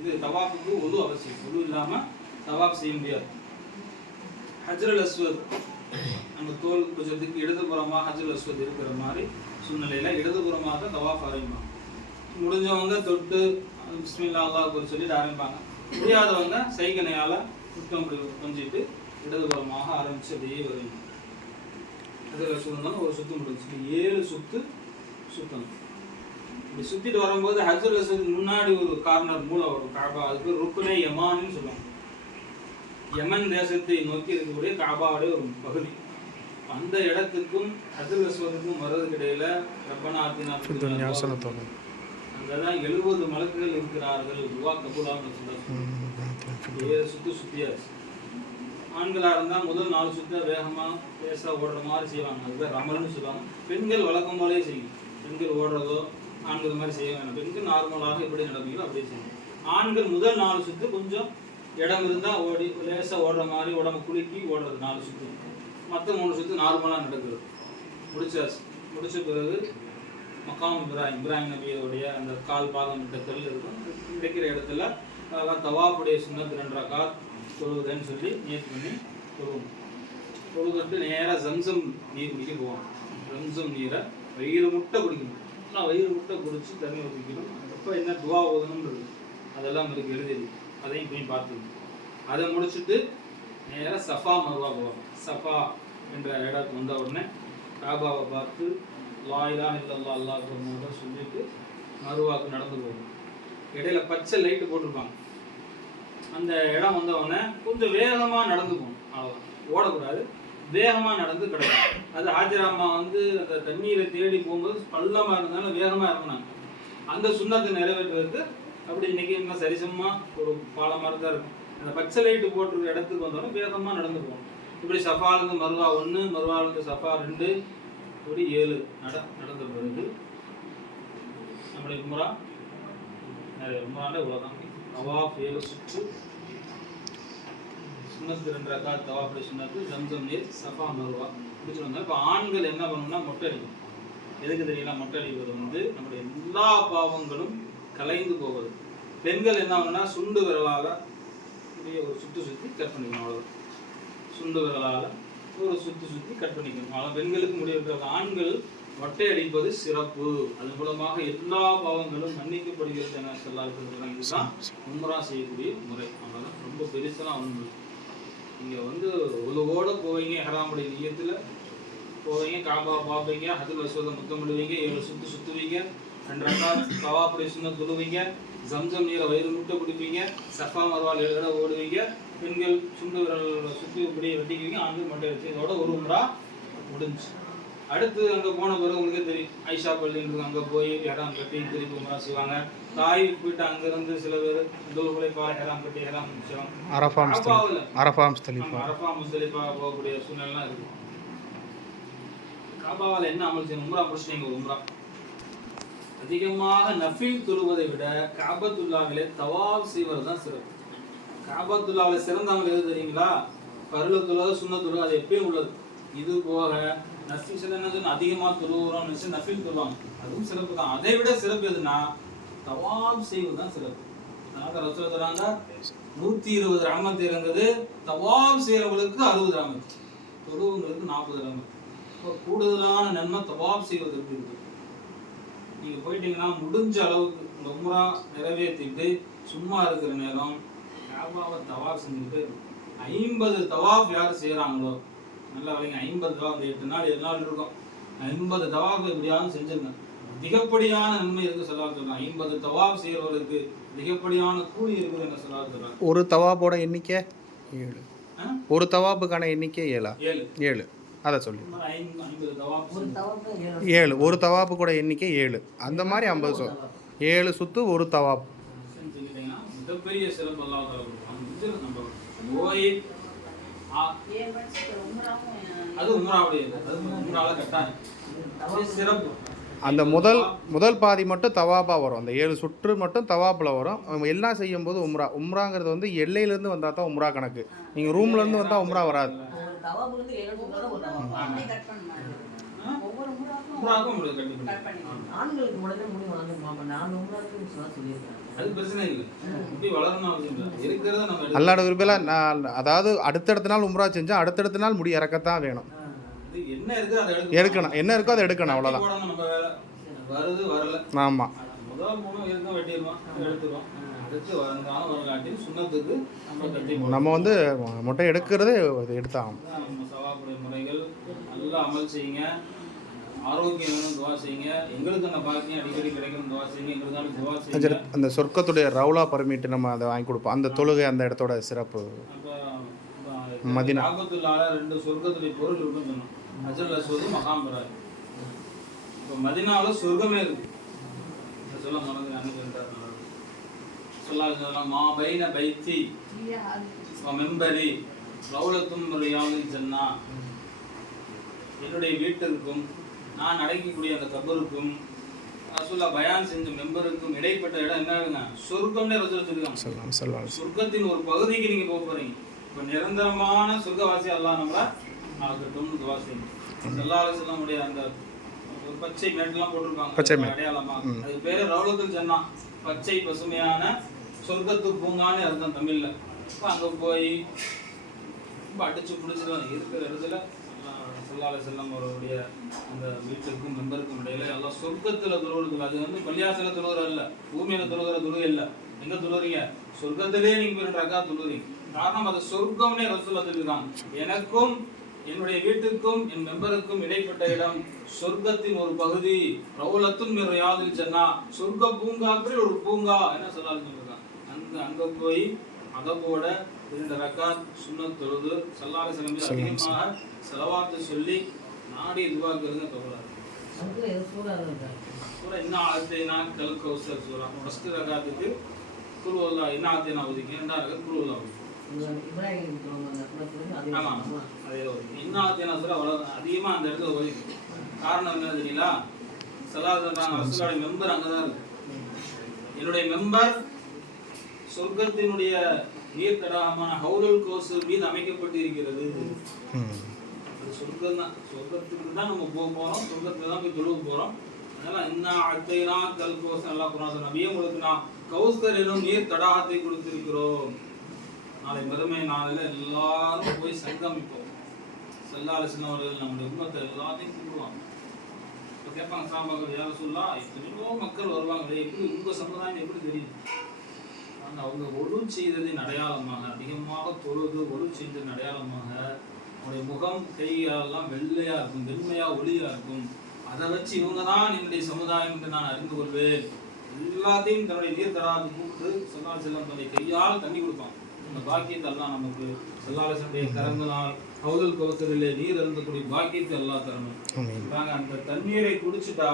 இது தவாஃபுக்கு ஒது அவசியம் ஒது இல்லாமல் தவாஃப் செய்ய முடியாது. ஹஜ்ரல் அஸ்வத் நம்ம தோல் கொஞ்சத்துக்கு இடதுபுறமாக ஹஜ்ரல் அஸ்வத் இருக்கிற மாதிரி சூழ்நிலையில் இடதுபுறமாக தவாஃப் ஆரம்பிப்பாங்க. முடிஞ்சவங்க தொட்டு பிஸ்மில்லா அல்லாஹ் சொல்லிட்டு ஆரம்பிப்பாங்க. முடியாதவங்க சைகனையால் சுத்தம் கொஞ்சிட்டு இடதுபுறமாக ஆரம்பிச்சு அப்படியே வருவாங்க. ஹஜ்ரல் அஸ்வத் ஒரு சுத்து முடிஞ்சு. ஏழு சுத்து சுத்தணும். இப்படி சுத்திட்டு வரும்போது ஹஜ்ரல் அஸ்வதுக்கு முன்னாடி ஒரு கார்னர் மூலை வரும் காபா. அதுக்கு ருக்குனே யமான்னு சொல்லுவாங்க. யமன் தேசத்தை நோக்கி இருக்கக்கூடிய காபாவுடைய ஒரு பகுதி. அந்த இடத்துக்கும் ஹஜ்ரல் அஸ்வதுக்கும் வர்றதுக்கு இடையில ரப்பனா ஆத்தினா அங்கதான் எழுபது மலக்குகள் இருக்கிறார்கள் துவா கபூலான்னு சொல்றாங்க ஏழு சுத்து சுத்தியாச்சு ஆண்களா இருந்தா முதல் நாலு சுத்த வேகமா லேசா ஓடுற மாதிரி செய்வாங்க. அது பேர் ரமல்னு சொல்லுவாங்க. பெண்கள் வழக்கம் போலே செய்யும். பெண்கள் ஓடுறதோ ஆண்கள் மாதிரி செய்ய வேணும். பெண்கள் நார்மலாக எப்படி நடப்பீங்களோ அப்படியே செய்யணும். ஆண்கள் முதல் நாலு சுத்து கொஞ்சம் இடம் இருந்தால் ஓடி லேசாக ஓடுற மாதிரி உடம்பு குலுக்கி ஓடுறது நாலு சுத்து. மற்ற மூணு சுத்து நார்மலாக நடக்கிறது முடிச்சாச்சு. முடிச்ச பிறகு மக்காம் இப்ராஹிம். இப்ராஹிம் நபியோடைய அந்த கால் பாதம் விட்ட கல் இருக்கும். கிடைக்கிற இடத்துல அதெல்லாம் தவாப்புடைய சுண்ணத்து ரெண்டு ரகாத் தொழுவுதேன்னு சொல்லி நியத் பண்ணி தொழுவோம் தொழுதுட்டு நேராக ஜம்சம் நீர் குடிக்க போவோம் ஜம்சம் நீரை வயிறு முட்டை குடிக்கணும். நான் வயிறு முட்டை குடிச்சு தண்ணி ஊற்றிக்கணும் அப்போ என்ன துவா ஓதணும்ன்றது. அதெல்லாம் உங்களுக்கு எழுதி அதையும் போய் பார்த்துக்கணும். அதை முடிச்சுட்டு நேராக சஃபா மருவா போவாங்க சஃபா என்ற இடத்துக்கு வந்த உடனே காபாவை பார்த்து லா இலாஹ இல்லல்லா அல்லாஹ் சொல்லிட்டு மருவாக்கு நடந்து போகும் இடையில பச்சை லைட்டு போட்டிருப்பாங்க. அந்த இடம் வந்தவொடனே கொஞ்சம் வேகமாக நடந்து போகணும். அவ்வளோதான் ஓடக்கூடாது. வேகமாக நடந்து கிடக்கும். அது ஹாஜராமா வந்து அந்த தண்ணீரை தேடி போகும்போது பள்ளமாக இருந்தாலும் வேகமாக இறங்கினாங்க. அந்த சுண்ணத்தை நிறைவேற்றுறதுக்கு அப்படி இன்னைக்கு என்ன சரிசமமாக ஒரு பாலமாக தான் இருக்கும். அந்த பச்சை லைட்டு போட்டிருக்க இடத்துக்கு வந்தோடனே வேகமாக நடந்து போகணும். இப்படி சஃபாலேருந்து மருவா ஒன்று மருவாலேருந்து சஃபா ரெண்டு ஒரு ஏழு நட நடந்த பிறகு நம்முடைய உம்ரா நிறைய உம்ராண்ட இவ்வளோதான் அவாஃப் ஏழு சுற்று. சுண்ணத்து ரெண்டு ரக்கா தவா சுண்ணத்து ஜம்சம் நீர் சஃபா மருவா. முடிச்சுட்டு வந்தோம் இப்போ ஆண்கள் என்ன பண்ணணும்னா மொட்டை அடிக்கும் எதுக்கு தெரியல மொட்டை அடிப்பது வந்து நம்முடைய எல்லா பாவங்களும் கலைந்து போவது பெண்கள் என்ன பண்ணணும்னா சுண்டு விரலால் ஒரு சுற்றி சுற்றி கட் பண்ணிக்கணும் அவ்வளோ சுண்டு விரலால் ஒரு சுற்றி சுற்றி கட் பண்ணிக்கணும். அவ்வளோ பெண்களுக்கு முடிவு ஆண்கள் மொட்டை அடிப்பது சிறப்பு. அது மூலமாக எல்லா பாவங்களும் மன்னிக்கப்படுகிறது என சொல்லாருக்கிறாங்க இதுதான் உம்ரா செய்யக்கூடிய முறை. அவ்வளவுதான். ரொம்ப பெருசெல்லாம் ஒன்று நீங்கள் வந்து உலகோட போவீங்க ஹராமுடைய நீயத்தில் போவீங்க காபா பார்ப்பீங்க அதில் வசுவதை முத்தமிடுவீங்க ஏழு சுத்து சுத்துவீங்க ரெண்டு ரக்கா தவாப்புடைய சுண்ண துழுவீங்க ஜம்ஜம் நீரை வயிறு முட்டை குடிப்பீங்க சஃபா மரவால் எழுத ஓடுவீங்க பெண்கள் சுண்டு விரல் சுற்றி இப்படி வெட்டிக்குவீங்க ஆண்கள் மட்டை வச்சு இதோட ஒரு முறை முடிஞ்சு. அடுத்து அங்கே போன பிறகு உங்களுக்கே தெரியும். ஐஷா பள்ளின்றது அங்கே போய் ஹெராம் கட்டி திருப்பி உம்ரா செய்வாங்க. தாய் போயிட்டு அங்கேருந்து சில பேர் தூர்களை பாரு ஹெராம் கட்டி ஹெராம் செய்வாங்க அரஃபா முஸ்தலிஃபா அரஃபா முஸ்தலிஃபா போகக்கூடிய சூழ்நிலைலாம் இருக்கு. காபாவால் என்ன அமல் செய்யணும்? உம்ரா ஒரு உம்ரா? அதிகமாக நஃபில் தொழுவதை விட காபத்துல்லாவிலே தவாப் செய்வது தான் சிறப்பு. காபத்துல்லாவில் சிறந்த அமல் எது தெரியுங்களா? பருள தொழுவது சுண்ண தொழுவது அது எப்பயும் உள்ளது. இது போக நஃபில் சில என்ன சொன்னா அதிகமாக துருவுறோம் நினைச்சு நஃபில் தொழுவாங்க அதுவும் சிறப்பு தான். அதை விட சிறப்பு எதுனா தவாப் செய்வது தான் சிறப்பு. அதனால ரசூல் சொல்றாங்க நூற்றி இருபது ரஹமத் இருந்தது. தவாப் செய்கிறவங்களுக்கு அறுபது ரஹமத் தொழுவுங்களுக்கு நாற்பது ரஹமத் இப்போ கூடுதலான நன்மை தவாப் செய்வதற்கு இருக்கு? நீங்கள் போயிட்டீங்கன்னா முடிஞ்ச அளவுக்கு உங்க உம்ரா நிறைவேற்றிட்டு சும்மா இருக்கிற நேரம் காபாவை தவாப் செஞ்சுட்டு ஐம்பது தவாப் யார் செய்கிறாங்களோ நல்லா வரைங்க ஐம்பது தவாப் இந்த எட்டு நாள் ஏழு நாள் இருக்கும். ஐம்பது தவாப் எப்படியாவது செஞ்சிருங்க. அதிகப்படியான நன்மை இருக்கு சொல்லலாம் சொல்றாங்க ஐம்பது தவாப் செய்யறவர்களுக்கு அதிகப்படியான கூலி இருக்குது என்ன சொல்லலாம் சொல்றாங்க ஒரு தவாப்போட எண்ணிக்கை ஏழு? ஒரு தவாப்புக்கான எண்ணிக்கை ஏழா? ஏழு. ஏழு. அதை சொல்லி. ஏழு ஒரு தவாப்பு கூட எண்ணிக்கை ஏழு. அந்த மாதிரி ஐம்பது சொல். ஏழு சுத்து ஒரு தவாப். செஞ்சுக்கிட்டீங்கன்னா மிகப்பெரிய சிறப்பு அது உம்ராவுடையது அது உம்ரால கட்டாயம் அது சிறப்பு. அந்த முதல் முதல் பாதி மட்டும் தவாப்பா வரும். அந்த ஏழு சுற்று மட்டும் தவாப்பில் வரும். அவங்க எல்லாம் செய்யும்போது உம்ரா. உம்ராங்கிறது வந்து எல்லையிலேருந்து வந்தால் தான் உம்ரா கணக்கு. நீங்கள் ரூம்லேருந்து வந்தால் உம்ரா வராது. ஆண்களுக்கு உடனே முடிவு வாங்க மாமா நான் உம்ராக்கு சொல்லியிருக்கேன். அல்லாட விரும்பில நான் அதாவது அடுத்தடுத்த நாள் உம்ரா செஞ்சா அடுத்தடுத்த நாள் முடி இறக்கத்தான் வேணும். எடுக்கணும். என்ன இருக்கோ அதை எடுக்கணும் அவ்வளோதான் ஆமாம் நம்ம வந்து முட்டை எடுக்கிறதே எடுத்தாகும் முறைகள் நல்லா அமல் செய்யுங்க. ஆரோக்கியம் வேணும் துவா செய்யுங்க. எங்களுக்கு அந்த பாக்கியம் அடிக்கடி கிடைக்கணும் துவா செய்யுங்க. எங்களுக்கான துவா செய்யுங்க. சரி அந்த சொர்க்கத்துடைய ரவுலா பர்மிட் நம்ம அதை வாங்கி கொடுப்போம். அந்த தொழுகை அந்த இடத்தோட சிறப்பு. மதினா. காபத்துள்ளால ரெண்டு சொர்க்கத்துடைய பொருள் இருக்குன்னு சொன்னோம். அஜல் மகாம்பராய் இப்போ மதினாவில் சொர்க்கமே இருக்கு. சொல்ல மா பைன பைத்தி மெம்பரி ரவுலத்தும் ரியாலில் ஜன்னா. என்னுடைய வீட்டிற்கும் நான் அடைக்கக்கூடிய அந்த கபருக்கும் ரசூல்லா பயான் செஞ்ச மெம்பருக்கும் இடைப்பட்ட இடம் என்னங்க சொர்க்கம்னே சொல்லலாம் சொர்க்கத்தின் ஒரு பகுதிக்கு நீங்க போக போறீங்க. இப்ப நிரந்தரமான சொர்க்கவாசி அல்லாஹ் நம்மள ஆகட்டும்னு துவா செய்யுங்க செல்லால செல்லமுடைய அந்த பச்சை மேட்டெல்லாம் போட்டிருப்பாங்க. பச்சை. அடையாளமா. அதுக்கு பேரு ரவுலத்துல் ஜன்னா. பச்சை பசுமையான சொர்க்கத்து பூங்கான்னு அர்த்தம் தமிழ்ல. இப்ப அங்க போய் ரொம்ப அடிச்சு பிடிச்சிட்டு இருக்கிற இடத்துல சொல்லால செல்லம் அவருடைய அந்த வீட்டுக்கும் மெம்பருக்கும் இடையில எல்லாம் சொர்க்கத்துல தொழுகிறது அது வந்து பள்ளியாசல தொழுகிற இல்ல பூமியில தொழுகிற தொழுகை இல்ல. எங்க தொழுறீங்க சொர்க்கத்திலே நீங்க ரெண்டு ரக்கா தொழுறீங்க காரணம் அது சொர்க்கம்னே ரசூல்லா சொல்லிருக்காங்க எனக்கும் என்னுடைய வீட்டுக்கும் என் மெம்பருக்கும் இடைப்பட்ட இடம் சொர்க்கத்தின் ஒரு பகுதி. ரவுலத்தும் யாதில் சென்னா சொர்க்க பூங்காக்கள் ஒரு பூங்கா என்ன சொல்லாது சொல்லிருக்காங்க அங்க அங்க போய் அதோட இரண்டு ரக்காத் சுன்னத் தொழுது சல்லாலை சிலம்பி அதிகமாக செலவாத்து சொல்லி நாடி இதுவாக்குறதுங்க தவறாது சூரா என்ன ஆத்தினா கல் கௌசர் சூரா ஃபஸ்ட்டு ரகாத்துக்கு குருவல்லா என்ன ஆத்தினா ஒதுக்கி ரெண்டாம் ரகத்து குருவல்லா ஒதுக்கி அதே ஒதுக்கி என்ன ஆத்தினா சூரா அவ்வளோ அதிகமாக அந்த இடத்துல ஒதுக்கி காரணம் என்ன தெரியல சலாதான் ரசூலோட மெம்பர் அங்கே தான் இருக்கு. என்னுடைய மெம்பர் சொர்க்கத்தினுடைய நீர் தடாகமான ஹவுலுல் கோசு மீது அமைக்கப்பட்டு இருக்கிறது அது சொர்க்கம் தான் சொர்க்கத்துக்கு தான் நம்ம போக போறோம். சொர்க்கத்துல தான் போய் தொழுக போறோம். அதனால என்ன அத்தைனா கல் கோசம் எல்லாம் குரான் நபியே உங்களுக்கு நான் கௌஸ்கர் எனும் நீர் தடாகத்தை கொடுத்திருக்கிறோம். நாளை மறுமை நாளில் எல்லாரும் போய் சங்கமிப்போம் செல்லாலசன் அவர்கள் நம்முடைய உண்மத்தை எல்லாத்தையும் கூப்பிடுவாங்க இப்போ கேட்பாங்க சாம்பாக்கள் யாரும் சொல்லா எத்தனையோ மக்கள் வருவாங்களே எப்படி உங்க சமுதாயம் எப்படி தெரியுது? ஆனால் அவங்க ஒழு செய்ததின் அடையாளமாக அதிகமாக தொழுது ஒழு செய்ததின் அடையாளமாக அவனுடைய முகம் கையெல்லாம் வெள்ளையா இருக்கும் வெண்மையா ஒளியா இருக்கும். அதை வச்சு இவங்க தான் என்னுடைய சமுதாயம் என்று நான் அறிந்து கொள்வேன். எல்லாத்தையும் தன்னுடைய நீர் தராது கூப்பிட்டு சொல்லால் செல்லம் தன்னுடைய கையால் தண்ணி கொடுப்பான். அந்த பாக்கியத்தை எல்லாம் நமக்கு செல்லாலசனுடைய கரங்களால் கௌதல் கௌசரிலே நீர் இருந்தக்கூடிய பாக்கியத்தை எல்லாம் தரணும். அந்த தண்ணீரை குடிச்சிட்டா